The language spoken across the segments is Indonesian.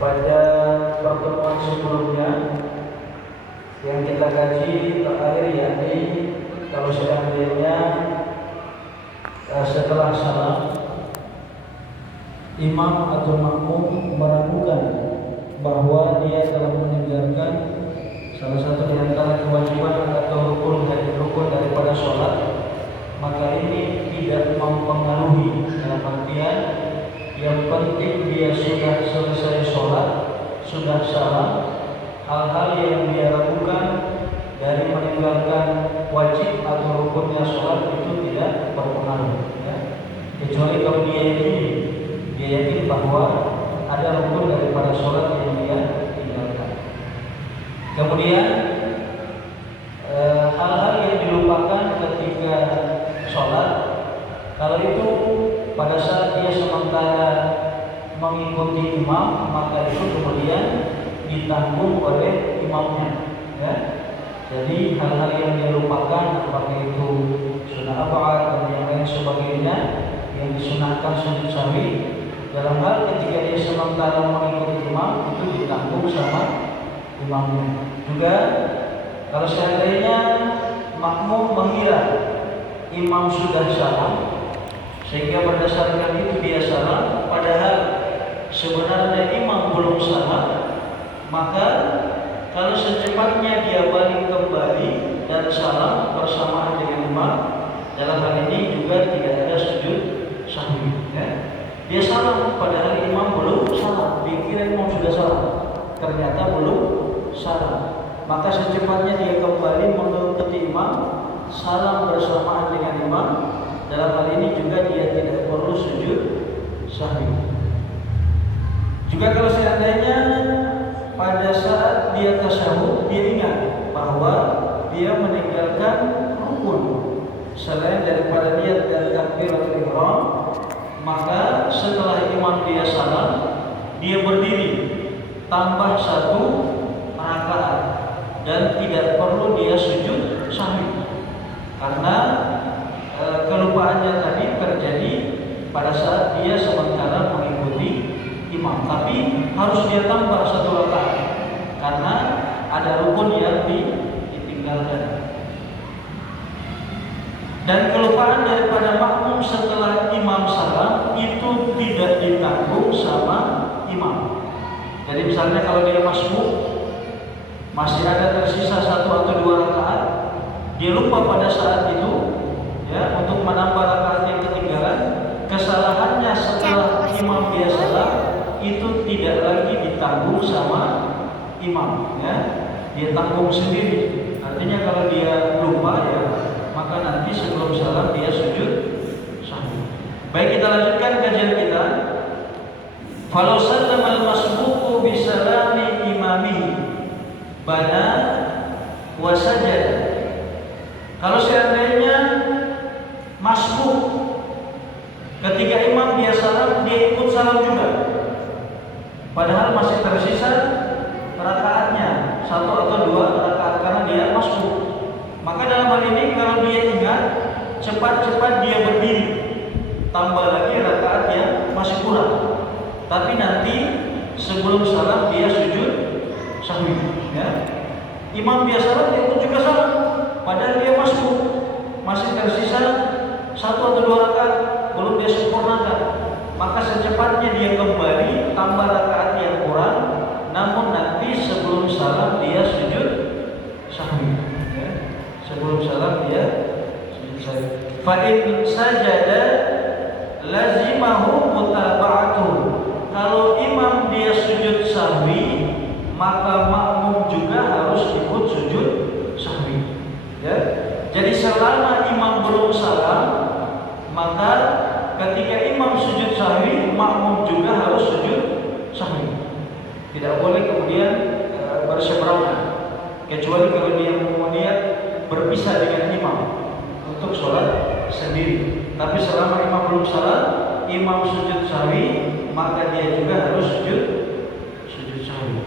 Pada pertemuan sebelumnya yang kita kaji terakhir, yakni kalau seandainya setelah salam imam atau makmum meragukan bahwa dia telah meninggalkan salah satu di antara kewajiban atau rukun daripada sholat, maka ini tidak mempengaruhi. Dalam artian yang penting dia sudah selesai sholat, sudah salam, hal-hal yang dia lakukan dari meninggalkan wajib atau rukunnya sholat itu tidak berpengaruh, ya. Kecuali kalau dia yakin bahwa ada rukun daripada sholat yang dia tinggalkan. Kemudian hal-hal yang dilupakan ketika sholat, kalau itu pada saat dia sementara mengikuti imam, maka itu kemudian ditanggung oleh imamnya, ya. Jadi hal-hal yang dia lupakan, apakah itu sunnah ab'ad dan yang lain sebagainya yang disunahkan sujud sahwi, dalam hal ketika dia sementara mengikuti imam itu ditanggung sama imamnya. Juga kalau seandainya makmum mengira imam sudah salam sehingga berdasarkan itu dia salam, padahal sebenarnya imam belum salam, maka kalau secepatnya dia balik kembali dan salam bersamaan dengan imam, dalam hal ini juga tidak ada sujud sahwi, ya. Dia salam padahal imam belum salam, dikira imam sudah salam, ternyata belum salam, maka secepatnya dia kembali mengikuti imam, salam bersamaan dengan imam. Dalam hal ini juga dia tidak perlu sujud sahwi. Juga kalau seandainya pada saat dia tasyahud dia ingat bahwa dia meninggalkan rukun selain daripada niat dan takbiratul ihram, maka setelah imam dia salam, dia berdiri tambah 1 rakaat dan tidak perlu dia sujud sahwi, karena kelupaannya tadi terjadi pada saat dia sementara mengikuti imam. Tapi harus dia tambah 1 rakaat karena ada rukun yang ditinggalkan. Dan kelupaan daripada makmum setelah imam salam itu tidak ditanggung sama imam. Jadi misalnya kalau dia masbuk, masih ada tersisa 1 atau 2 rakaat, dia lupa pada saat itu, ya, untuk menambah rakaat yang ketinggalan, kesalahannya setelah imam dia salam itu tidak lagi ditanggung sama imam, ya. Dia tanggung sendiri. Artinya kalau dia lupa, ya, maka nanti sebelum salam dia sujud sahwi. Baik, kita lanjutkan kajian kita. Falau sallama al-masbuqu bi salami imami bana wa sajada. Kalau seandainya masbuk ketika imam dia salam, dia ikut salam juga, padahal masih tersisa rakaatnya 1 atau 2 rakaat karena dia masbuk, maka dalam hal ini kalau dia ingat, cepat-cepat dia berdiri tambah lagi rakaat yang masih kurang, tapi nanti sebelum salam dia sujud sahwi, ya. Imam dia salam, dia ikut juga salam, padahal dia masih tersisa 1 atau 2 rakaat belum dia sempurnakan, maka secepatnya dia kembali tambah rakaat yang kurang, namun nanti sebelum salam dia sujud sahwi, ya. Sebelum salam dia sujud sahwi. Fa in sajada lazimahu mutaba'atuhu. Kalau imam dia sujud sahwi, maka makmum juga harus ikut sujud sahwi, ya. Jadi selama imam belum salam, maka ketika imam sujud sahwi, makmum juga harus sujud sahwi. Tidak boleh kemudian berseberangan, kecuali kalau dia mau niat berpisah dengan imam untuk sholat sendiri. Tapi selama imam belum salam, imam sujud sahwi, maka dia juga harus sujud sahwi.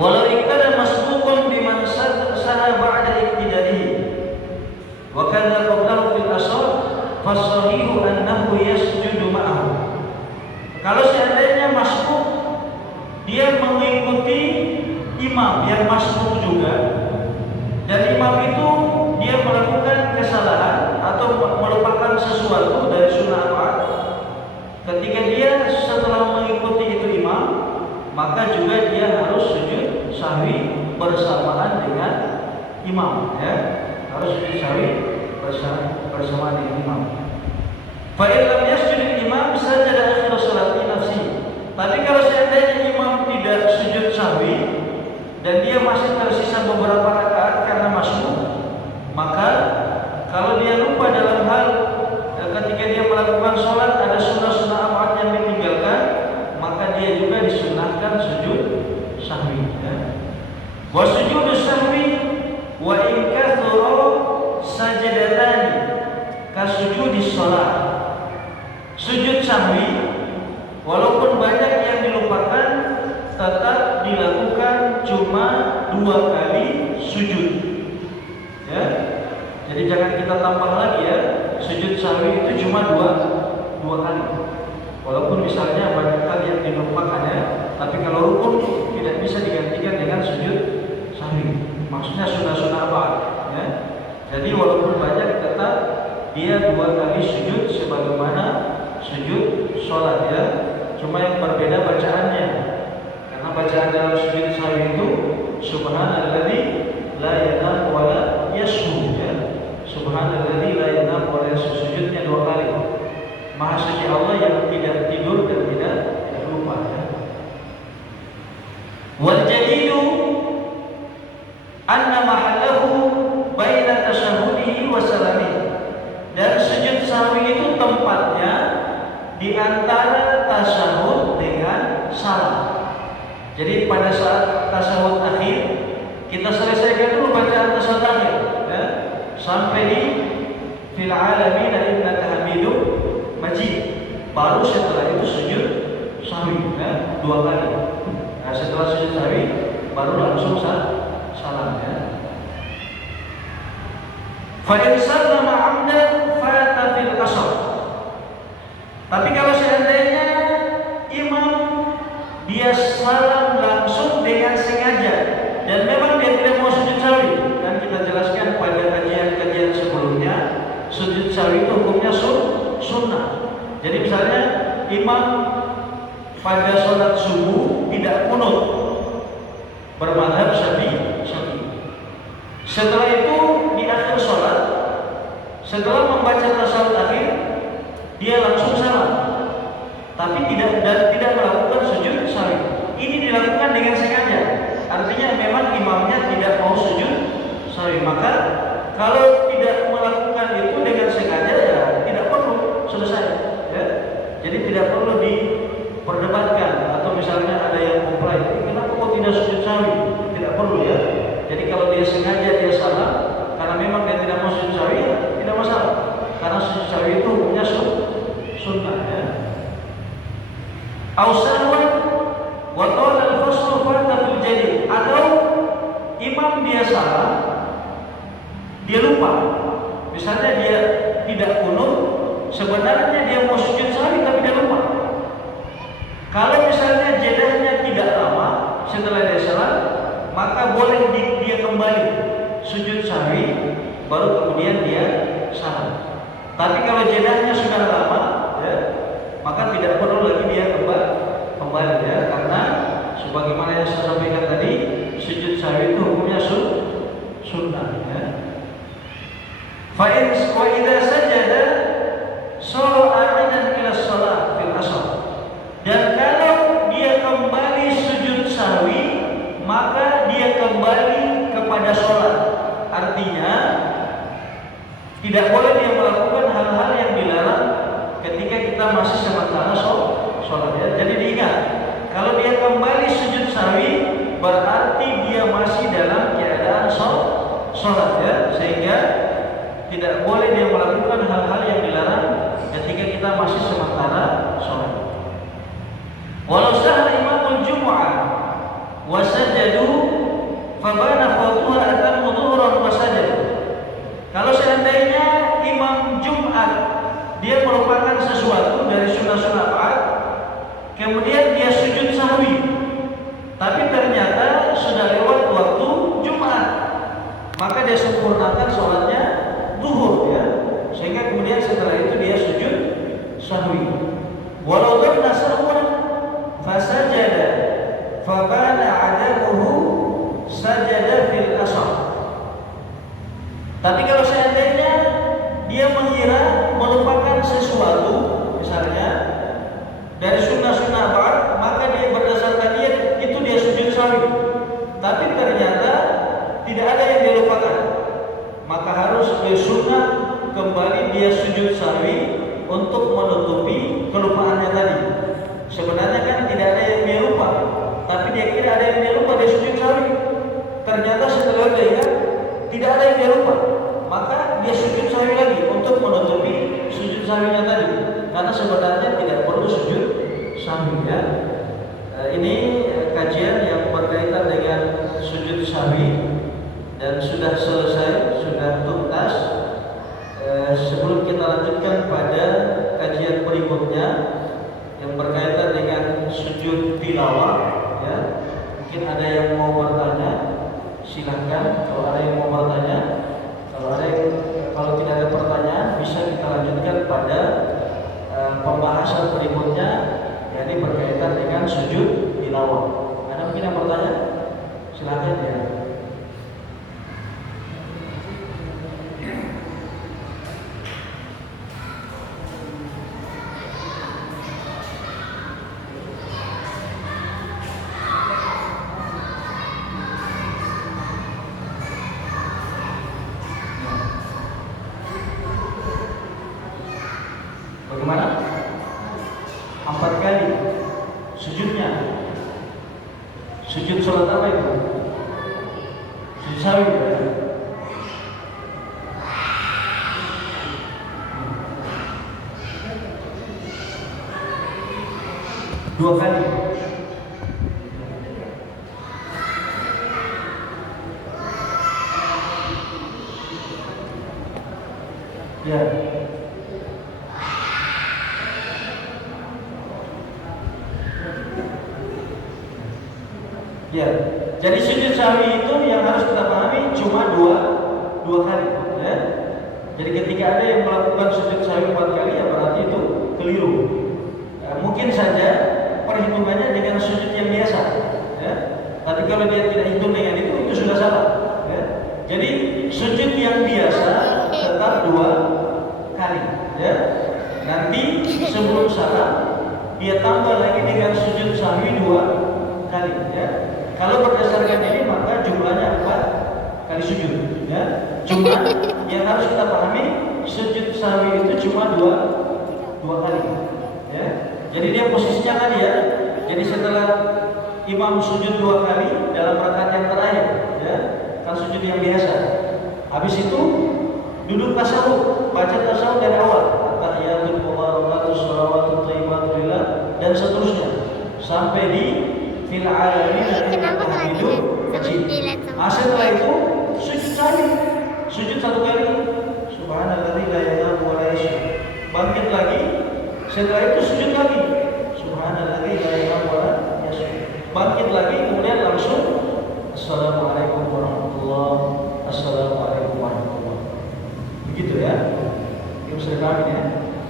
Walau iktada masbuqun biman saha ba'da iktidarihi wa kana qablahu fil asr fasahihu annahu yasjudu ma'ahu. Kalau seandainya dia mengikuti imam yang masbuk juga, dan imam itu dia melakukan kesalahan atau melupakan sesuatu dari sunnah apa, ketika dia setelah mengikuti itu imam, maka juga dia harus sujud sahwi bersamaan dengan imam, ya, harus sujud sahwi bersama dengan imam. Fa in lam yasjud imam sajada akhir salati nafsi. Tapi kalau seandainya imam tidak sujud sahwi dan dia masih tersisa beberapa rakaat karena masbuk, maka kalau dia lupa dalam hal ketika dia melakukan sholat ada sunnah-sunnah amat yang ditinggalkan, maka dia juga disunnahkan sujud sahwi, ya. Wa sujudu sahwi wa in kathura sajadatani ka sujudis sholat. Sujud sahwi walaupun banyak yang dilupakan tetap dilakukan cuma 2 kali sujud, ya. Jadi jangan kita tambah lagi, ya. Sujud sahwi itu cuma dua kali. Walaupun misalnya banyak kali yang dilupakan, ya, tapi kalau rukun tidak bisa digantikan dengan sujud sahwi. Maksudnya sunnah-sunnah apa, ya. Jadi walaupun banyak tetap dia 2 kali sujud sebagaimana sujud sholat, ya. Cuma yang berbeda bacaannya, karena bacaan dalam sujud sahwi itu subhanalladzi la yanam wa la yashu, ya. Subhanalladzi la yanam wa la yashu, sujudnya 2 kali. Maha suci Allah yang tidak tidur dan tidak lupa, ya. Wal jadidu anna mahallahu baina tasyahhudihi wa salamihi. Dan sujud sahwi itu tempatnya di antara tasyahud dengan salam. Jadi pada saat tasyahud akhir kita selesaikan dulu bacaan tasyahud akhir, ya, sampai di fil alamin innaka hamidum majid. Baru setelah itu sujud sahwi, ya, 2 kali. Nah, setelah sujud sahwi baru langsung salam, ya. Fa in sallama 'amdan fata fil qasr. Tapi kalau seandainya imam dia salam langsung dengan sengaja dan memang dia tidak mau sujud sahwi, dan kita jelaskan pada kajian-kajian sebelumnya, sujud sahwi itu hukumnya sunnah. Jadi misalnya imam pada sholat subuh tidak qunut, bermadzhab Syafi'i. Setelah itu di akhir sholat, setelah membaca tasyahud akhir, dia langsung salam, tapi tidak melakukan sujud sahwi. Ini dilakukan dengan sengaja, artinya memang imamnya tidak mau sujud sahwi. Maka kalau tidak melakukan itu dengan sengaja, ya tidak perlu, selesai, ya. Jadi tidak perlu diperdebatkan atau misalnya ada yang komplain, kenapa kok tidak sujud sahwi? Tidak perlu, ya. Jadi kalau dia sengaja dia salah karena memang dia tidak mau sujud sahwi, ya, tidak masalah. Karena sujud sahwi itu hukumnya sunnah, ya. Ausahwan wa qala al-faslu fatatul jadi, atau imam dia salah, dia lupa. Misalnya dia tidak qunut, sebenarnya dia mau sujud sahwi tapi dia lupa. Kalau misalnya jedahnya tidak lama setelah dia salah, maka boleh dia kembali sujud sahwi baru kemudian dia salam. Tapi kalau jedahnya sudah lama, ya, maka tidak perlu lagi dia kembali, ya, karena sebagaimana yang saya sampaikan tadi, sujud sahwi itu hukumnya sunnah, ya. Fa in wa idza sajada sara a'idan ila shalah fil asr. Dan kalau dia kembali sujud sahwi, maka dia kembali kepada sholat. Artinya tidak boleh dia melakukan hal-hal yang dilarang ketika kita masih sementara sholat, ya. Jadi diingat, kalau dia kembali sujud sahwi berarti dia masih dalam keadaan sholat, ya. Sehingga tidak boleh dia melakukan hal-hal yang dilarang ketika kita masih sementara sholat. Walau sahal imamul jumu'ah wasajadu fabana fawtuha atammu dhuhran wasajadu. Kalau seandainya imam Jumat dia melupakan sesuatu dari sunnah-sunnah taat, kemudian dia sujud sahwi, sudah lewat waktu Jumat, maka dia sempurnakan sholatnya zuhur ya, sehingga kemudian setelah itu dia sujud sahwi. Walau dhanna sahwan fasajada fabana adamuhu sajada fil asar. Tapi kalau seandainya dia mengira melupakan sesuatu, misalnya dari sunnah-sunnah ba'd, maka dia berdasarkan niat itu dia sujud sahwi. Tapi ternyata tidak ada yang dia lupakan, maka harus bersunnah kembali dia sujud sahwi untuk menutupi kelupaannya tadi. Sebenarnya kan tidak ada yang dia lupa, tapi dia kira ada yang dia lupa, dia sujud sahwi. Ternyata setelah dia ingat tidak ada yang dia lupa, maka dia sujud sahwi lagi untuk menutupi sujud sahwinya tadi. Karena sebenarnya tidak perlu sujud sahwi ya. Ini kajian yang berkaitan dengan sujud sahwi dan sudah selesai, sudah tuntas. Sebelum kita lanjutkan pada kajian berikutnya yang berkaitan dengan sujud tilawah ya, mungkin ada yang mau bertanya, silahkan. Kalau ada yang mau bertanya, kalau tidak ada pertanyaan bisa kita lanjutkan pada pembahasan berikutnya, yakni berkaitan dengan sujud tilawah. Ada mungkin yang bertanya? Silahkan ya. Bagaimana? 4 kali sujudnya. Sujud sholat apa itu? Sujud sahwi ya? Dua kali. Ya. Ya, jadi sujud sahwi itu yang harus kita pahami cuma dua kali, ya. Jadi ketika ada yang melakukan sujud sahwi 4 kali, ya berarti itu keliru. Ya, mungkin saja perhitungannya dengan sujud yang biasa, ya. Tapi kalau dia tidak hitung dengan itu sudah salah. Ya. Jadi sujud yang biasa tetap 2 kali, ya. Nanti sebelum salam dia tambah lagi dengan sujud sahwi 2 kali, ya. Kalau berdasarkan ini maka jumlahnya 4 kali sujud, ya. Cuma yang harus kita pahami sujud sahwi itu cuma dua kali, ya. Jadi dia posisinya tadi ya. Jadi setelah imam sujud 2 kali dalam rakaat yang terakhir, ya, kan sujud yang biasa. Habis itu duduk tasawuf, baca tasawuf dari awal, tahiyatul mubarakatus shalawatut thayyibatun lillah dan seterusnya sampai di fil alamin hamidun majid. Setelah itu sujud sahwi, sujud 1 kali, subhanalladzi la ilaha wa la ilaha, bangkit lagi. Setelah itu sujud lagi, subhanalladzi la ilaha wa la ilaha, bangkit lagi, kemudian langsung assalamualaikum warahmatullahi wabarakatuh, assalamualaikum warahmatullahi wabarakatuh. Begitu ya. Ini bisa dipahami ya.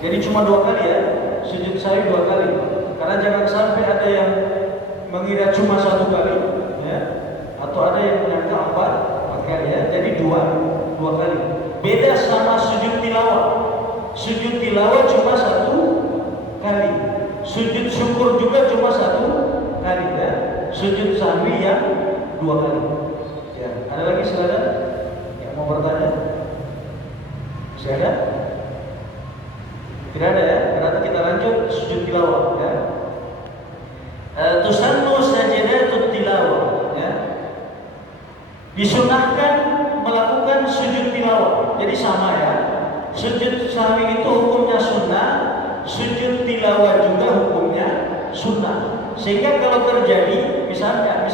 Jadi cuma 2 kali ya, sujud sahwi 2 kali. Karena jangan sampai ada yang mengira cuma 1 kali, ya, atau ada yang menyangka 4 kali ya. Jadi dua kali. Beda sama sujud tilawah. Sujud tilawah cuma 1 kali. Sujud syukur juga cuma 1 kali ya. Sujud sahwi yang 2 kali. Ya. Ada lagi saudara yang mau bertanya? Masih ada? Tidak ada ya. Berarti kita lanjut sujud tilawah ya. Tusannu sajadatut tilawah ya. Disunahkan melakukan sujud tilawah. Jadi sama ya. Sujud sahwi itu hukumnya sunnah, sujud tilawah juga hukumnya sunnah. Sehingga kalau terjadi misalnya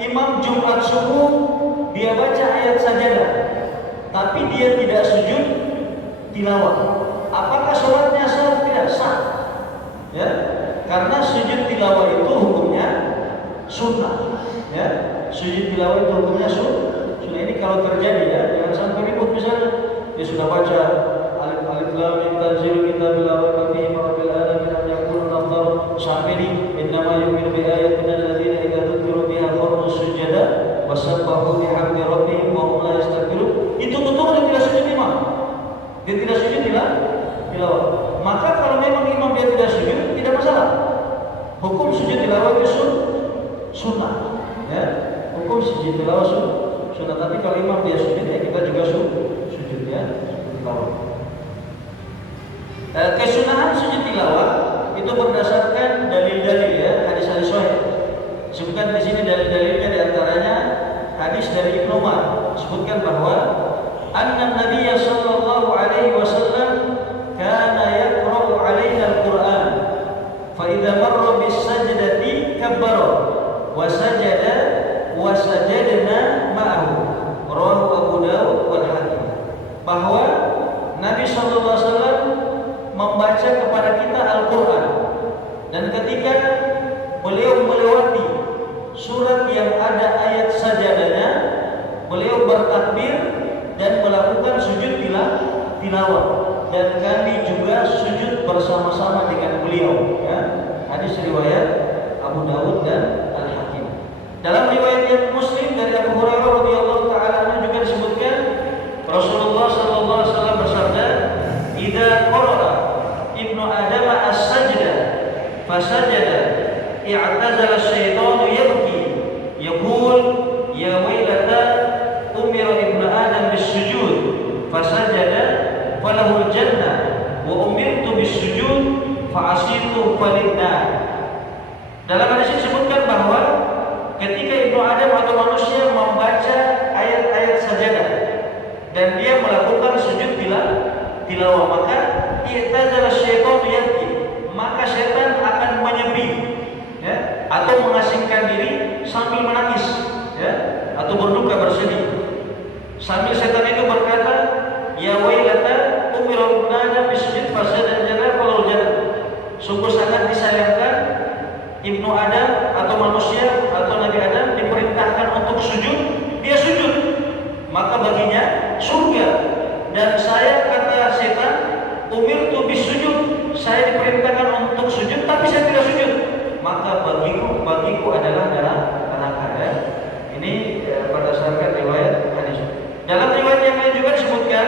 imam Jumat subuh dia baca ayat sajadah, tapi dia tidak sujud tilawah, apakah sholatnya sah? Tidak sah ya. Karena sujud tilawah itu hukumnya sunnah. Ya, sujud tilawah itu hukumnya sunnah. Ini kalau terjadi ya, jangan sampai ribut misalnya. Dia sudah baca alif lam mim tanzilul kitabil la raiba fihi min rabbil alamin am yaquluna afdal sampai di innama yu'minu bi ayatina alladziina idza dzukiru biha kharru sujada wa sabbahu bihamdi rabbihim wa hum la yastakbirun. Itu betul dia tidak sujud imam. Dia tidak sujud tilawah. Maka kalau memang imam dia tidak sujud, tidak masalah. Hukum sujud tilawah itu sunnah. Ya, hukum sujud tilawah sunnah. Tapi kalau imam dia sujud, ya kita juga sujud ya tilawah. Kesunahan sujud tilawah itu berdasarkan dalil-dalil ya, hadis-hadis sahih. Sebutkan di sini dalil-dalilnya, di antaranya hadis dari Ibnu Umar. Sebutkan bahwa anna Nabiy sallallahu alaihi wasallam kana yaqra'u alaina al-Qur'an fa idza marra bis sajdati kabbara wa sajada wa sajadna ma'ahu. Rawahu Abu Dawud wal Hakim. Bahwa Nabi sallallahu alaihi wasallam membaca kepada kita Al-Qur'an, dan ketika beliau melewati surat yang ada ayat sajadahnya, beliau bertakbir dan melakukan sujud tilawah, dan kami juga sujud bersama-sama dengan beliau ya. Hadis riwayat Abu Dawud dan Al-Hakim. Dalam riwayat yang Muslim dari Abu Hurairah radhiyallahu taala anhu juga disebutkan Rasulullah sallallahu alaihi wasallam bersabda, "Idza qara'a ibnu Adam as-sajda fasajada i'tazala asy-syaitanu yabki yaqul ya wailata umira ibnu Adam bis-sujud fasajada falahul jannah wa umirtu bis-sujud fa'asitu falidna." Dalam hadis disebutkan bahwa ketika ibnu Adam atau manusia membaca ayat-ayat sajadah dan dia melakukan sujud tilawah, maka i'tazala asy-syaitanu yabki, maka setan akan menyepi ya, atau mengasingkan diri sambil menangis ya, atau berduka bersedih. Sambil setan itu berkata, ya wailata umira ibnu Adam bisujud fasajada falahul jannah. Sungguh sangat disayangkan ibnu Adam atau manusia atau Nabi Adam diperintahkan untuk sujud, dia sujud, maka baginya surga. Dan saya, kata setan, umirtu bisujud, saya diperintahkan untuk sujud tapi saya tidak sujud, maka bagiku adalah neraka ya. Ini berdasarkan riwayat hadis. Dalam riwayat yang lain juga disebutkan,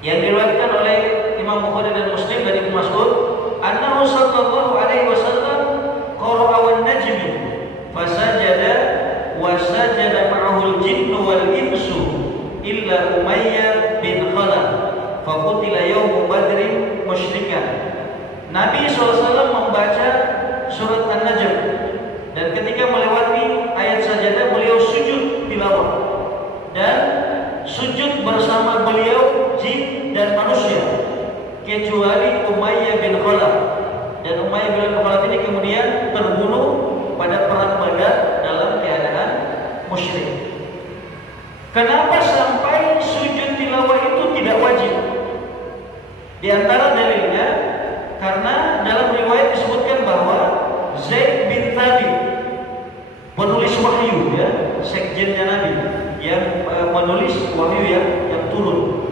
yang diriwayatkan oleh Imam Bukhari dan Muslim dari Ibnu Mas'ud, annahu sallallahu alaihi wasallam qara'a wan-najm fasajada wa sajada ma'ahu al-jinnu wal insu illa Umayyah bin Khalaf faqutila yaum Badrin musyrikan. Nabi SAW membaca surat An-Najm, dan ketika melewati ayat sajadah beliau sujud tilawah, dan sujud bersama beliau jin dan manusia kecuali Umayyah bin Khalaf. Dan Umayyah bin Khalaf ini kemudian terbunuh pada perang Badar dalam keadaan musyrik. Kenapa sampai sujud tilawah itu tidak wajib? Di antara dalilnya, karena dalam riwayat disebutkan bahwa Zaid bin Thabit, penulis wahyu ya, sekjennya Nabi, yang menulis wahyu yang turun,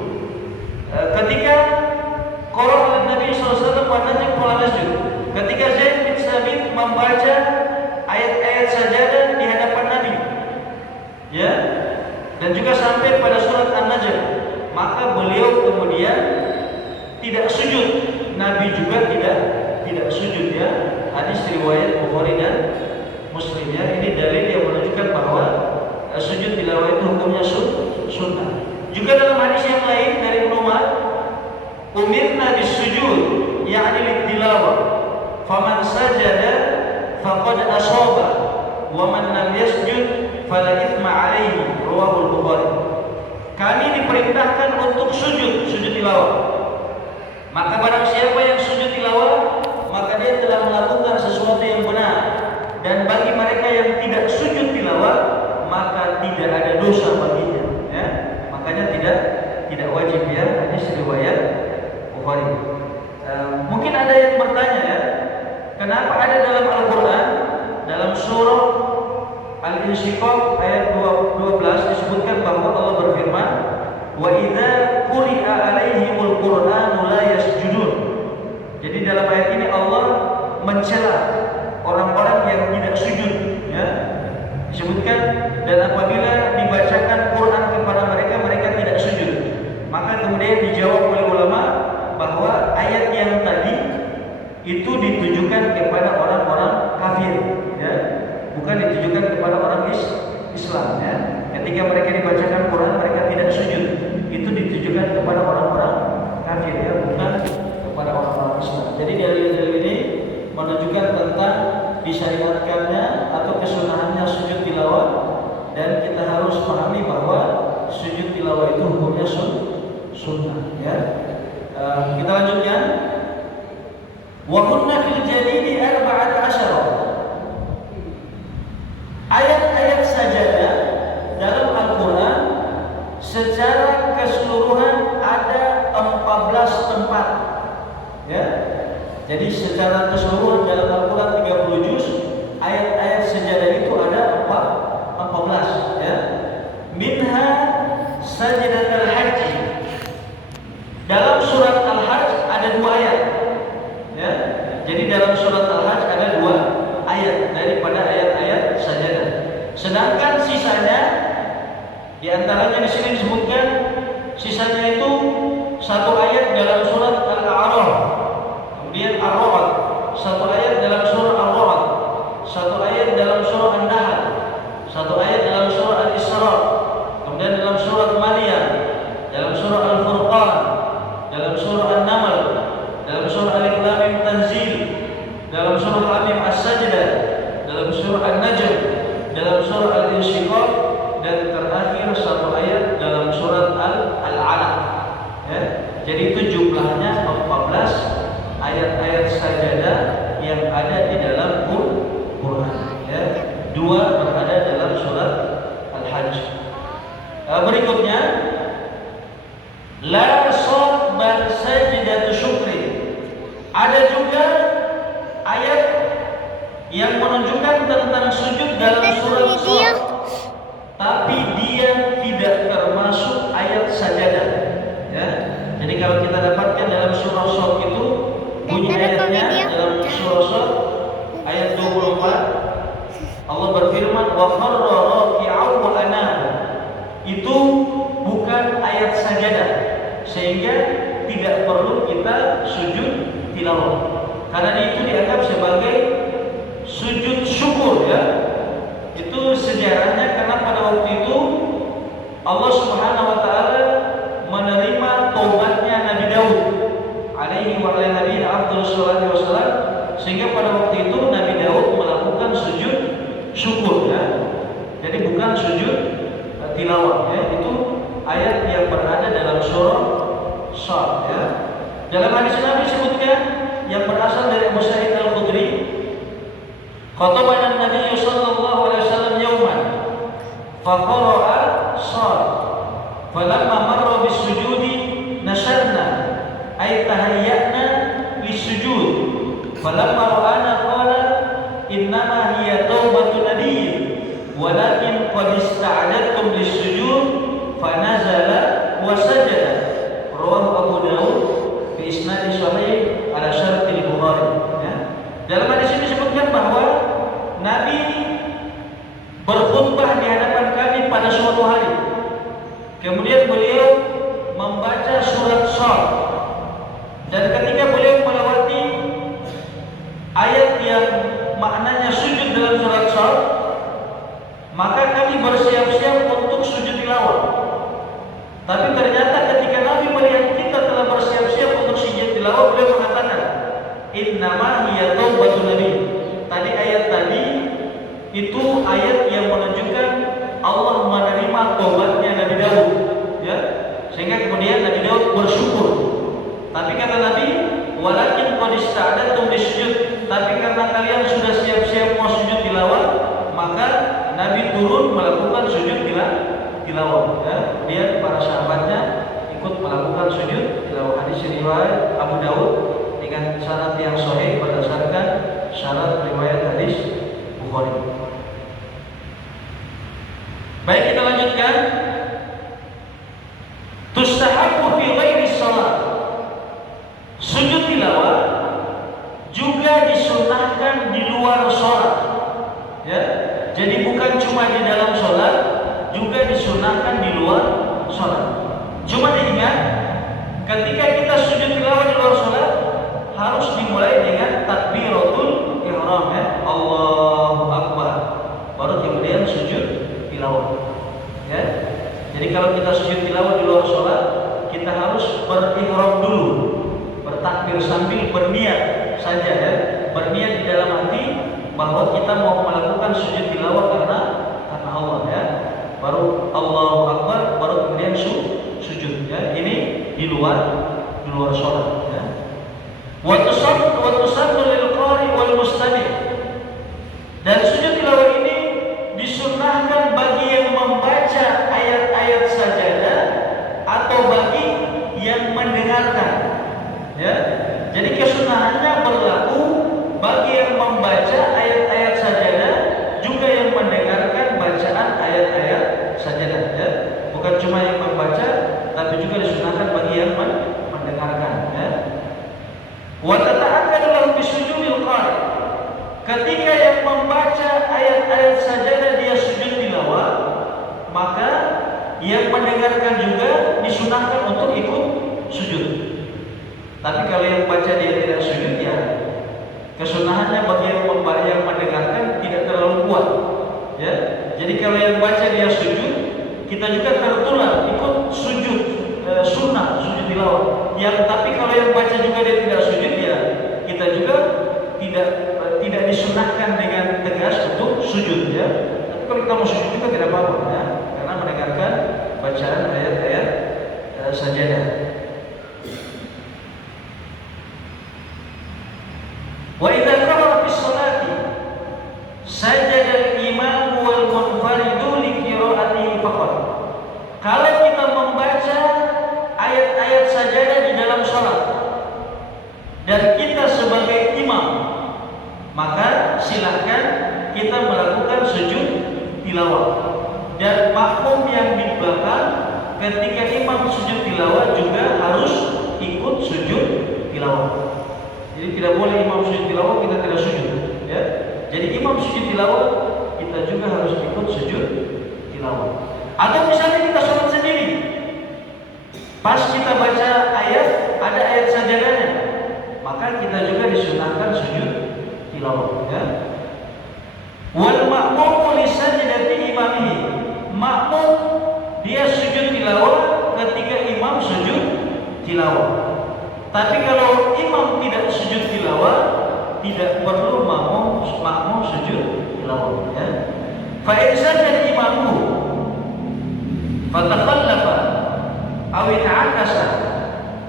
ketika Quran Nabi SAW wadahnya kepala masjid, ketika Zaid bin Thabit membaca ayat-ayat sajadah di hadapan Nabi ya, dan juga sampai pada surat An-Najm, maka beliau kemudian tidak sujud. Nabi juga tidak sujud ya. Hadis riwayat Bukhari dan Muslim ya. Ini dalil yang menunjukkan bahwa sujud tilawah itu hukumnya sunnah. Juga dalam hadis yang lain dari Ibnu Umar, umirna bis-sujud ya'ni lit-tilawah faman sajada faqad asaba wa man lam yasjud fala ithma alaihi. Rawahul Bukhari. Kami diperintahkan untuk sujud tilawah, maka barang siapa yang sujud tilawah, maka dia telah melakukan sesuatu yang benar, dan bagi mereka yang tidak sujud tilawah, maka tidak ada dosa baginya ya. Makanya tidak wajib ya. Hadis riwayat Bukhari. Mungkin ada yang bertanya ya, kenapa ada dalam Al-Qur'an, dalam Dalam surah Al-Insyiqaq ayat 12 disebutkan bahwa Allah berfirman, "Wa idza quri'a 'alaihimul Qur'anu la yasjudun." Jadi dalam ayat ini Allah mencela orang-orang yang tidak sujud, ya. Disebutkan, dan apabila dibacakan Quran kepada mereka, mereka tidak sujud. Maka kemudian dijawab oleh ulama bahwa ayat yang tadi itu ditujukan kepada orang-orang kafir, ya, bukan ditujukan kepada orang Islam, ya. Ketika mereka dibacakan Quran mereka tidak sujud, itu ditujukan kepada orang-orang kafir, ya, bukan kepada orang-orang Islam. Jadi dalil-dalil ini menunjukkan tentang disyariatkannya atau kesunahannya sujud tilawah, dan kita harus pahami bahwa sujud tilawah itu hukumnya sunnah, ya. Kita lanjutkan. Wa kunna fil jalili 14. Ayat-ayat sajadah dalam Al-Quran secara keseluruhan ada 14 tempat, ya. Jadi secara keseluruhan dalam Al-Quran 30 juz, ayat-ayat sajadah itu ada 14, ya. Minha sajdatul hajj. Dalam surat Al-Hajj ada 2 ayat, ya. Jadi dalam surat Al-Hajj ada 2 ayat daripada ayat-ayat sajadah. Sedangkan sisanya, di antaranya di sini disebutkan sisanya itu 1 ayat dalam surat Al-A'raf, kemudian Ar-Ra'd, 1 ayat dalam surah Ar-Ra'd, 1 ayat dalam surah An-Nahl, 1 ayat dalam surah Al-Isra, kemudian dalam surah Maryam, dalam surah Al-Furqan, dalam surah An-Naml, dalam surah Alif Lam Mim Tanzil, dalam surah Al-Mim As-Sajdah, dalam surah An-Najm, dalam surah Al-Insyiqaq, dan terakhir 1 ayat dalam surat Al-Alaq, ya. Jadi itu jumlahnya 14 ayat-ayat sajadah yang ada di dalam Quran, ya. 2 berada dalam surat Al-Hajj. Berikutnya, la shad bal sajdatu syukri. Ada juga ayat yang menunjukkan tentang sujud dalam surat Shad, tapi dia tidak termasuk ayat sajadah, ya. Jadi kalau kita dapatkan dalam surah Shad itu bunyi ayatnya dalam surah Shad ayat 24, Allah berfirman, wa kharra raki'an wa anab. Itu bukan ayat sajadah, sehingga tidak perlu kita sujud tilawah, karena itu dianggap sebagai sujud syukur, ya. Itu sejarahnya karena pada waktu itu Allah Subhanahu wa taala menerima taubatnya Nabi Daud alaihi wa ala nabiyina afdhalus sholati wassalam, sehingga pada waktu itu Nabi Daud melakukan sujud syukur, ya. Jadi bukan sujud tilawah, ya. Itu ayat yang berada dalam surah Shad, ya. Dalam hadis Nabi disebutkan yang berasal dari Abu Sa'id Al-Khudri, khatabana Nabi sallallahu alaihi wasallam yauman fa qara'a Shad falamma marra bis-sujudi nasharna ay tahayyana lis-sujud falamma ra'ana qala innama hiya taubatun nabiyyin walakin qad ista'adadtum lis-sujud fa nazala wa sajada. Rawahu Abu Dawud bi isnad sahih ala syart al-Bukhari, ya. Dalam hadis ini disebutkan bahwa Nabi berkhutbah di hadapan kami pada suatu hari. Kemudian beliau membaca surat Shad, dan ketika beliau melewati ayat yang maknanya sujud dalam surat Shad, maka kami bersiap-siap untuk sujud tilawah. Tapi ternyata ketika Nabi melihat kita telah bersiap-siap untuk sujud tilawah, beliau mengatakan, innama hiya taubatun nabi. Tadi ayat tadi itu ayat yang menunjukkan Allah menerima taubatnya Nabi Daud, ya. Sehingga kemudian Nabi Daud bersyukur. Tapi kata Nabi, walakin qad ista'adtum lisujud, tapi karena kalian sudah siap-siap mau sujud tilawah, maka Nabi turun melakukan sujud tilawah, ya. Kemudian para sahabatnya ikut melakukan sujud tilawah. Hadis riwayat Abu Dawud dengan syarat yang sahih berdasarkan syarat riwayat hadis Bukhari. Baik, kita lanjutkan. Tustahabbu fi ghairi shalah. Sujud tilawah juga disunnahkan di luar sholat. Ya, jadi bukan cuma di dalam sholat, juga disunnahkan di luar sholat. Cuma diingat, ketika kita sujud tilawah di luar sholat harus dimulai dengan takbiratul ihram, ya, Allahu Akbar, baru kemudian sujud tilawah. Ya, jadi kalau kita sujud tilawah di luar sholat, kita harus berihram dulu, bertakbir sambil berniat saja, ya, berniat di dalam hati bahwa kita mau melakukan sujud tilawah karena Allah, ya. Baru Allahu Akbar, baru kemudian sujud, ya. Ini di luar sholat, ya. Wa tusannu lil qari wal mustami'. Dan sujud tilawah ini disunnahkan bagi yang membaca ayat-ayat sajadah atau bagi yang mendengarkan, ya. Jadi kesunahannya berlaku bagi yang membaca ayat-ayat sajadah, juga yang mendengarkan bacaan ayat-ayat sajadah, ya. Bukan cuma yang membaca, tapi juga disunahkan bagi yang mendengarkan, ya. Wa tata'akkadu lahu bisujudil qari. Ketika yang membaca ayat-ayat sajadah dia sujud tilawah, maka yang mendengarkan juga disunahkan untuk ikut sujud. Tapi kalau yang baca dia tidak sujud, ya kesunahannya bagi yang mendengarkan tidak terlalu kuat, ya. Jadi kalau yang baca dia sujud, kita juga tertular ikut sujud, sunnah sujud tilawah. Tapi kalau yang baca juga dia tidak sujud, ya kita juga tidak disunahkan dengan tegas untuk sujud, ya. Tapi kalau kita mau sujud juga tidak apa-apa, ya, karena mendengarkan bacaan ayat-ayat sajadah. Wa idza qara'a fi sholati sajada al-imam wal munfaridu li qira'atihi faqat. Kalau kita membaca ayat-ayat sajadah di dalam salat dan kita sebagai imam, maka silakan kita melakukan sujud tilawah. Dan makmum yang di belakang ketika imam sujud tilawah juga harus ikut sujud tilawah. Jadi tidak boleh imam sujud tilawah kita tidak sujud, ya. Jadi imam sujud tilawah kita juga harus ikut sujud tilawah. Atau misalnya kita sholat sendiri, pas kita baca ayat, ada ayat sajadahnya, maka kita juga disunahkan sujud tilawah, ya. Wal ma'mum li sajdati imamihi. Makmum dia sujud tilawah ketika imam sujud tilawah. Tapi kalau imam tidak sujud tilawah, tidak perlu makmum sujud tilawah, ya. Fa in sajada imamu fatakhallafa aw ta'akasa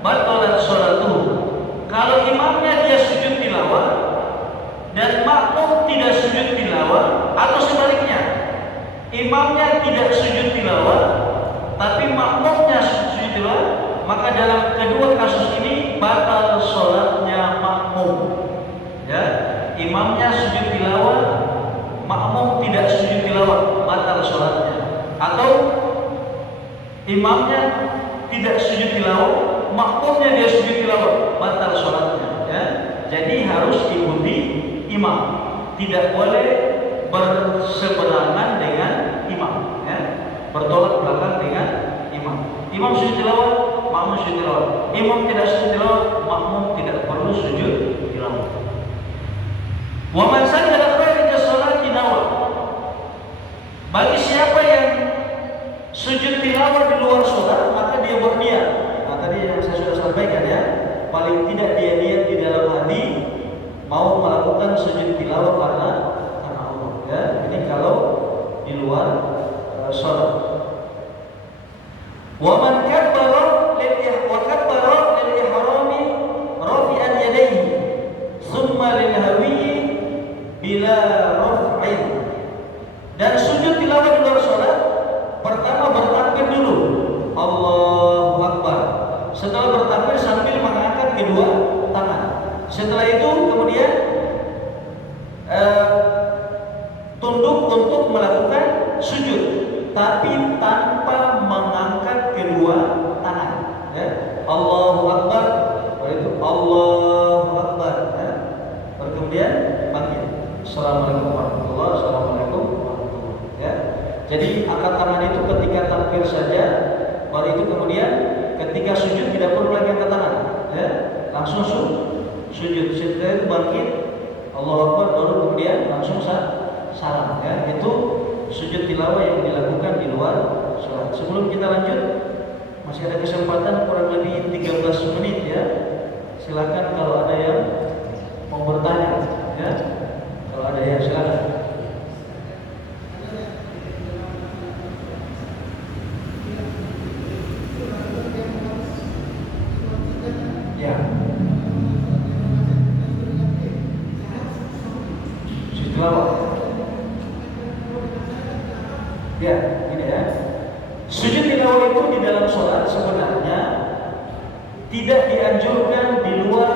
batalat sholatuhu. Kalau imamnya dia sujud tilawah dan makmum tidak sujud tilawah, atau sebaliknya, imamnya tidak sujud tilawah tapi makmumnya sujud tilawah, maka dalam kedua kasus ini batal sholatnya makmum, ya. Imamnya sujud tilawah, makmum tidak sujud tilawah, batal sholatnya. Atau imamnya tidak sujud tilawah, makmumnya dia sujud tilawah, batal sholatnya, ya. Jadi harus ikuti imam, tidak boleh berseberangan dengan imam, ya. Bertolak belakang dengan imam. Imam sujud tilawah, makmum sujud tilawah. Imam tidak sujud tilawah, makmum tidak perlu sujud tilawah. Wa man sajada kharija sholati nawa. Bagi siapa yang sujud tilawah di luar sholat, maka dia berniat. Nah, tadi yang saya sudah sampaikan, ya, paling tidak dia niat di dalam hati mau melakukan sujud tilawah karena Allah, ya. Ini kalau di luar sholat. Wa man kabbara lil ihrami rafi'an yadayhi thumma lil hawi bila raf'in. Dan sujud tilawah di luar sholat, pertama bertakbir dulu, Allahu Akbar. Setelah bertakbir sambil mengangkat kedua tangan. Setelah itu kemudian tunduk untuk melakukan sujud, tapi tanpa mengangkat kedua tangan. Ya. Allahu Akbar, itu Allahu Akbar. Ya. Kemudian bangkit. Assalamualaikum warahmatullahi wabarakatuh. Assalamualaikum warahmatullahi wabarakatuh. Ya. Jadi angkat tangan itu ketika takbir saja, baru itu kemudian ketika sujud tidak perlu lagi angkat tangan. Ya. Langsung sujud. Setelah itu bangkit, Allahu Akbar, baru kemudian langsung salam. Ya. Itu sujud tilawah yang dilakukan di luar sholat. Sebelum kita lanjut, masih ada kesempatan kurang lebih 13 menit ya. Silakan kalau ada yang mau bertanya ya. Kalau ada yang silakan. Ya. Sujud tilawah. Ya, ini ya. Sujud tilawah itu di dalam sholat sebenarnya tidak dianjurkan di luar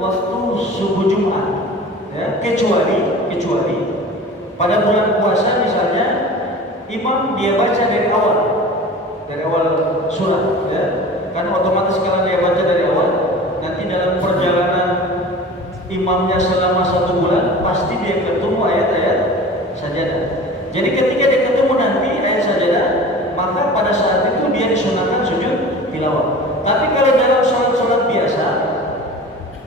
waktu subuh Jumat, ya, kecuali pada bulan puasa misalnya imam dia baca dari awal surat, ya, kan otomatis kalau dia baca dari awal, nanti dalam perjalanan imamnya selama 1 bulan pasti dia ketemu ayat-ayat sajadah. Jadi ketika dia ketemu nanti ayat sajadah, maka pada saat itu dia disunahkan sujud tilawah. Tapi kalau dalam sholat biasa,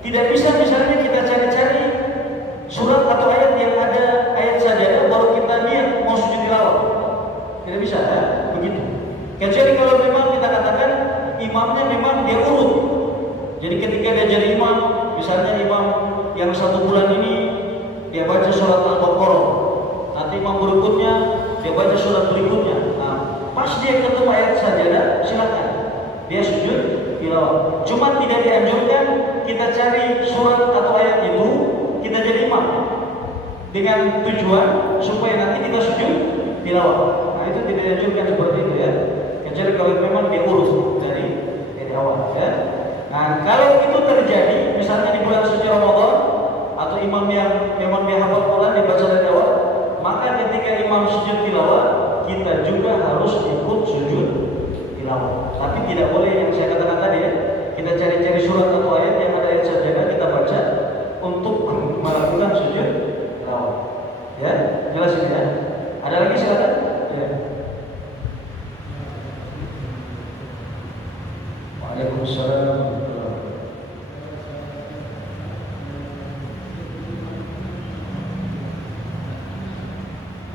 tidak bisa misalnya kita cari-cari surat atau ayat yang ada ayat sajadah baru kita lihat mau sujud tilawah. Tidak bisa ya, begitu. Kecuali kalau memang kita katakan imamnya memang dia urut. Jadi ketika dia jadi imam, misalnya imam yang 1 bulan ini dia baca surat Al-Baqarah, nanti imam berikutnya dia baca surat berikutnya. Nah, pas dia ketemu ayat sajadah, silakan dia sujud tilawah. Cuma tidak dianjurkan kita cari surat atau ayat itu kita jadi imam dengan tujuan supaya nanti kita sujud tilawah. Nah, itu tidak dianjurkan seperti itu ya. Kecuali kalau memang dia urus dari awal ya. Nah, kalau itu terjadi misalnya di bulan suci Ramadan atau imam yang memang dia hafal Quran dia baca dari awal, maka ketika imam sujud tilawah kita juga harus ikut sujud tilawah. Tapi tidak boleh yang saya katakan tadi ya, kita cari-cari surat atau ayat yang ada ayat sajadah kita baca untuk melakukan sujud tilawah. Ya, jelas ini ya. Ada lagi silakan? Ya. Waalaikumsalam.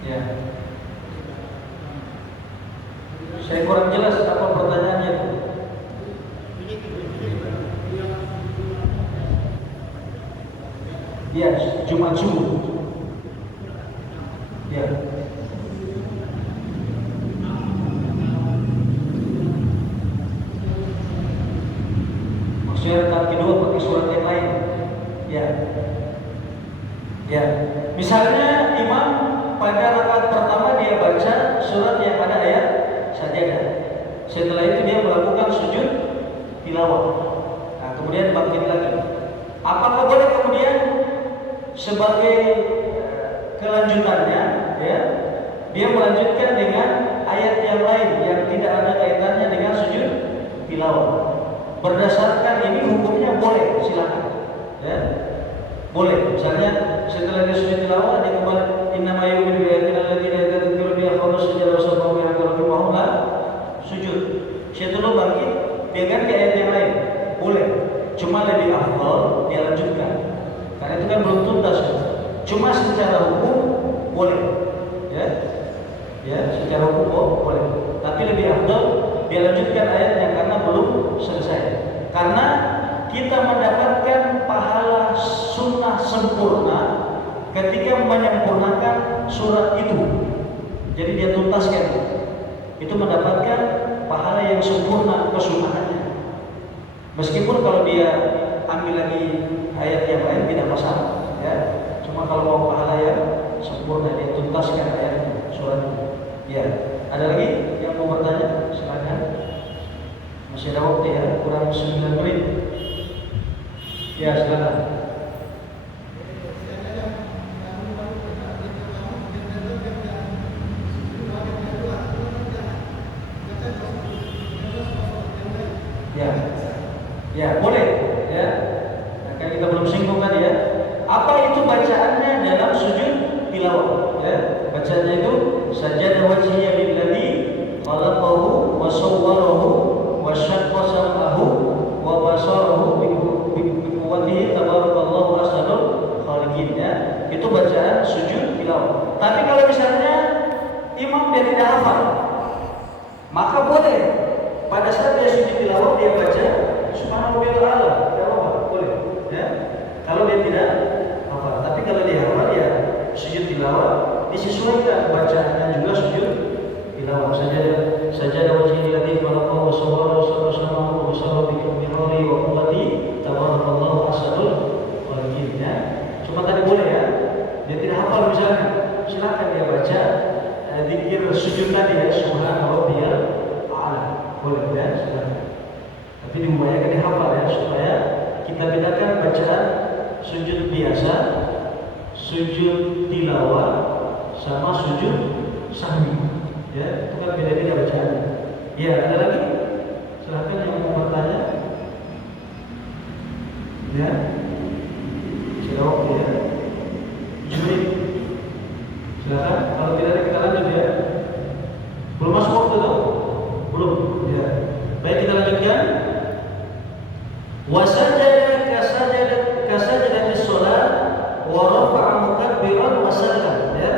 Ya. Saya kurang jelas apa pertanyaannya itu. Ya, Jumat subuh. Ya. Maksudnya rakaat kedua pakai surat yang lain. Ya. Ya. Misalnya imam pada rakaat pertama dia baca surat yang ada ayat sajadah. Setelah itu dia melakukan sujud tilawah. Nah, kemudian bangkit lagi. Apakah boleh kemudian sebagai kelanjutannya ya, dia melanjutkan dengan ayat yang lain yang tidak ada kaitannya dengan sujud tilawah? Berdasarkan ini hukumnya boleh, silakan. Ya. Boleh. Misalnya setelah dia sujud tilawah dia kembali innama yu'minu bi ayatina allati la yadhkuru biha khawna sujud wa sabahu yang rahimahum la sujud. Setelah bangkit dia ganti ayat yang lain. Boleh. Cuma lebih afdal dia lanjutkan. Karena itu kan belum tuntas. Cuma secara hukum boleh. Ya. Ya, secara hukum boleh. Tapi lebih afdal dia lanjutkan ayatnya karena belum selesai. Karena kita mendapatkan pahala sunnah sempurna ketika menyempurnakan surat itu. Jadi dia tuntaskan. Itu mendapatkan pahala yang sempurna kesunahannya. Meskipun kalau dia ambil lagi ayat yang lain tidak masalah, ya. Cuma kalau mau pahala yang sempurna dia tuntaskan ayat surat itu. Ya. Ada lagi yang mau bertanya? Silakan. Masih ada waktu ya, kurang 9 menit. Ya, silakan. sajada wajhiya lilladzi khalaqahu wa sawwarahu wa syaqqa sam'ahu wa basarahu bi quwwatihi tabarakallahu ahsanul khaliqin, ya. Itu bacaan sujud tilawah. Tapi kalau misalnya imam dia tidak hafal, maka boleh pada saat dia sujud tilawah dia baca subhanallahil a'la, tidak apa-apa, boleh, ya. Kalau dia tidak hafal. Tapi kalau dia hafal, ya sujud tilawah disesuaikan bacaannya juga sujud tilawah. Sajada wajhi alladzi khalaqahu wa sawwarahu wa syaqqa wa basarahu bi quwwatihi wa quwwatihi tabarakallahu ahsanul khaliqin, ya. Cuma tadi boleh, ya. Dia tidak hafal misalnya, silakan dia baca zikir sujud tadi, ya, subhana rabbiyal a'la, boleh, ya, silakan. Tapi diupayakan dihafal, ya, supaya kita bedakan bacaan sujud biasa, sujud tilawah sama sujud sahwi, ya. Itu kan beda-beda bacaannya. Ya, ada lagi? Silakan yang mau bertanya. Ya, sudah waktu, ya. Juri, silakan. Kalau tidak ada kita lanjut, ya. Belum masuk waktu tuh? Belum, ya. Baik, kita lanjutkan. Wasajada kasajadatis sholat wa rafa'a mukabbiran wa sallam, ya.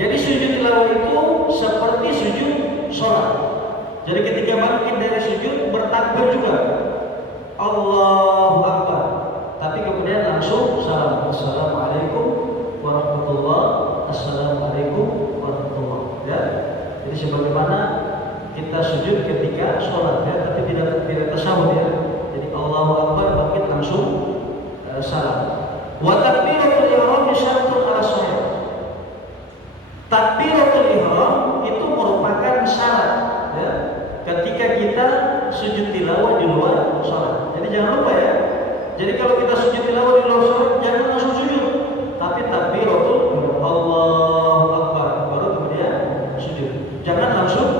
Jadi sujud tilawah itu seperti sujud sholat. Jadi ketika bangkit dari sujud bertakbir juga, Allahu Akbar. Tapi kemudian langsung salam, assalamualaikum warahmatullahi, assalamualaikum warahmatullahi, ya. Jadi sebagaimana kita sujud ketika sholat, ya, tapi tidak tasyahud, ya. Jadi Allahu Akbar bangkit langsung salam. Wa takbiratul ihram syartun ala shahih. Takbiratul ihram itu merupakan syarat, ya, ketika kita sujud tilawah di luar sholat. Jadi jangan lupa, ya. Jadi kalau kita sujud tilawah di luar sholat, jangan langsung sujud, tapi takbiratul Allahu Akbar baru kemudian sujud. Jangan langsung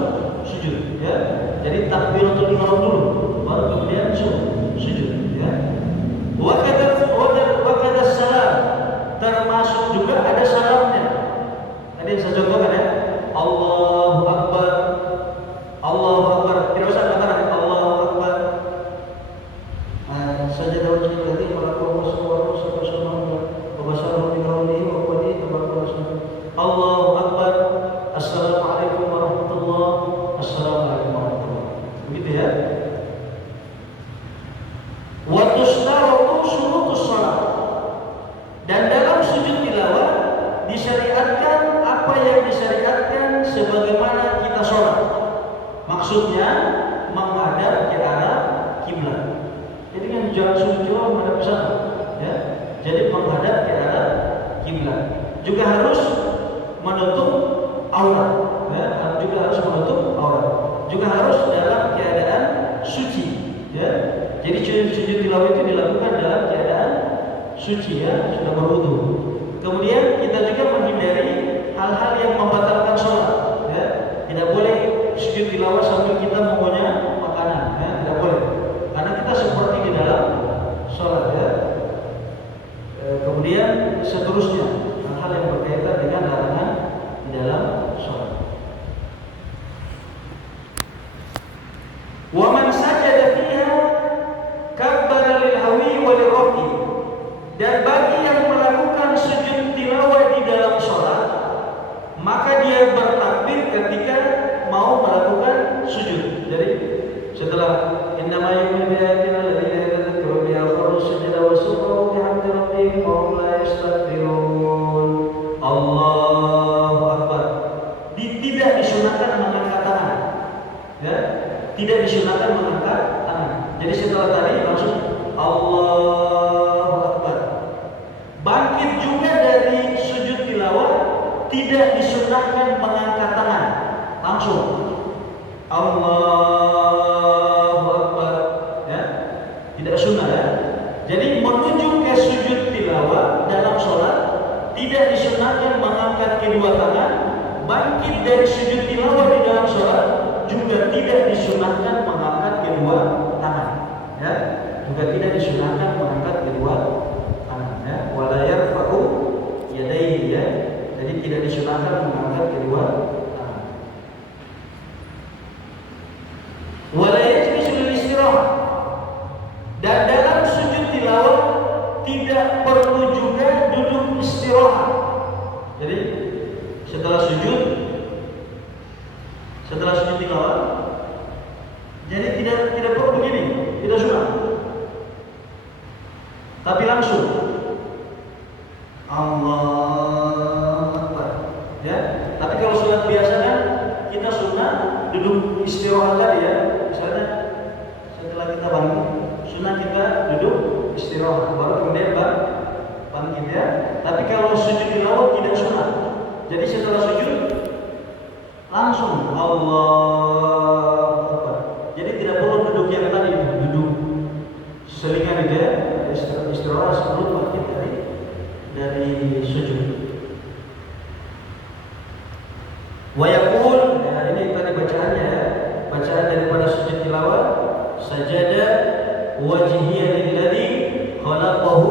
sujud, ya. Jadi takbiratul ihram dulu baru kemudian sujud, ya. Wa kadza salam, termasuk juga ada salamnya. Tadi yang saya contohkan, ya. Allahu Akbar, Allahu Akbar. Tidak usah katakan Allahu Akbar. Sajada wajhi alladzi khalaqahu wa sawwarahu wa basarahu bi qawlihi wa quwwatihi tabarakallahu. Allahu Akbar. Assalamualaikum warahmatullahi, assalamualaikum warahmatullahi. Begitu, ya. Wa tustaratu syurutus shalah. Dan dalam sujud tilawah disyariatkan apa yang disyariatkan sebagaimana kita sholat. Maksudnya menghadap ke arah kiblat. Jadi kan jangan sujud tilawah menghadap ke sana, ya. Jadi menghadap ke arah kiblat. Juga harus menutup aurat, ya. Juga harus menutup aurat. Juga harus dalam keadaan suci, ya. Jadi sujud tilawah itu dilakukan dalam keadaan suci, ya, sudah berwudu. Kemudian kita juga menghindari hal-hal yang membatalkan sholat, ya. Tidak boleh sujud tilawah sambil kita mengunyah makanan, ya, tidak boleh. Karena kita seperti di dalam sholat, ya. Kemudian seterusnya hal-hal yang berkaitan dengan larangan di dalam sholat. Wa man sajada fiha kabbara lil hawi wa lil rafi. Dan bagi yang melakukan sujud tilawah di dalam sholat, maka dia bertakbir ketika mau melakukan sujud. Jadi setelah innama yu'minu bi ayatina alladziina yatadhakkaru biha kharru sujada wa sabbahu bihamdi rabbihim wa hum la yastakbirun. Allahu Akbar. Tidak disunahkan mengangkat tangan, ya. Tidak disunahkan mengangkat tangan. Jadi setelah tadi langsung Allahu Akbar. Bangkit juga dari sujud tilawah tidak disunahkan mengangkat tangan, langsung Allahu Akbar, ya. Tidak sunnah, ya. Jadi menuju ke sujud tilawah dalam sholat tidak disunahkan mengangkat kedua tangan. Bangkit dari sujud tilawah di dalam sholat juga tidak disunahkan mengangkat kedua tangan, ya. Juga tidak disunahkan mengangkat kedua tangan, ya. Wala yarfa'u yadayhi, ya. Jadi tidak disunahkan mengangkat kedua tangan. duduk istirahat tadi ya, misalnya setelah kita bangun, sunnah kita duduk istirahat, baru kemudian bangkit ya. Tapi kalau sujud tilawah tidak sunnah. Jadi setelah sujud langsung Allah Akbar. Jadi tidak perlu duduk yang tadi, duduk selingan gitu ya, istirahat sebelum bangkit dari sujud. Wa yaqul, ya ini tadi bacaannya ya. Bacaan daripada sujud tilawah, sajada wajhiya lilladzi khalaqahu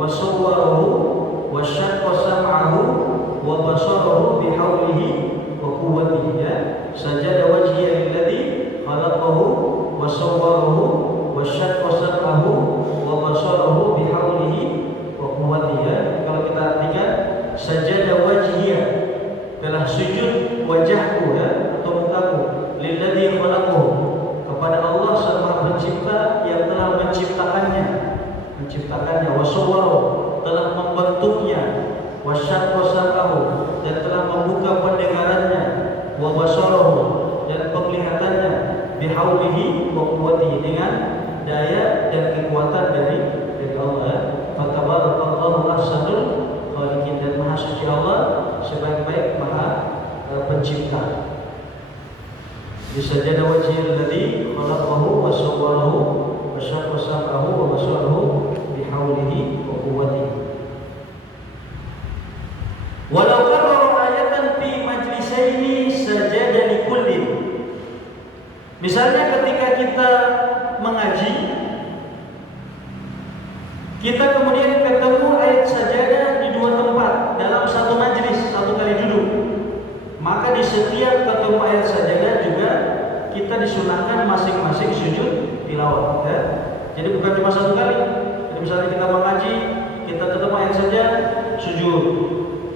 wa sawwarahu wa syaqqa sam'ahu wa basarahu bihaulihi wa quwwatihi ya. Sajada wajhiya lilladzi khalaqahu wa sawwarahu wa syaqqa sam'ahu wa basarahu bihaulihi wa quwwatihi ya. Kalau kita artikan sajada wajhiya, telah sujud wajahku ya, atau mukaku, lilladzi khalaqahu, kepada Allah Sang Maha Pencipta yang telah menciptakannya, wasawwarahu, telah membentuknya, wasyaqqa sam'ahu, dan telah membuka pendengarannya, wa basarahu, dan penglihatannya, bihaulihi wa quwwatihi, dengan daya dan kekuatan dari Allah. Fatabarakallahu ahsanul khaliqin, dan maha suci Allah sebaik-baik maha pencipta. Bisajada wajhil ladzi khalaqahu wa sawwarahu wa syaqqa sam'ahu wa basarahu bihaulihi wa quwwatihi. Walau qarrara ayatan fi majlisaini sajada likullin. Misalnya ketika kita mengaji, kita kemudian ketemu ayat sajadah di dua tempat dalam satu majlis, satu kali duduk, maka di setiap ketemu ayat sajadah juga kita disunahkan masing-masing sujud tilawah ya. Jadi bukan cuma satu kali. Jadi misalnya kita mengaji, kita ketemu ayat saja sujud,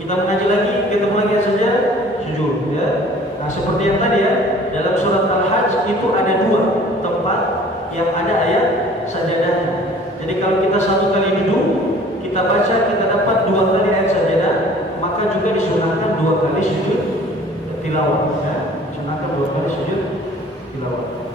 kita mengaji lagi, ketemu lagi ayat saja sujud ya. Nah seperti yang tadi ya, dalam surat Al-Hajj itu ada dua tempat yang ada ayat sajadahnya. Jadi kalau kita satu kali duduk, kita baca, kita dapat dua kali ayat sajadah, maka juga disunahkan dua kali sujud tilawah ya. Disunahkan dua kali sujud tilawah.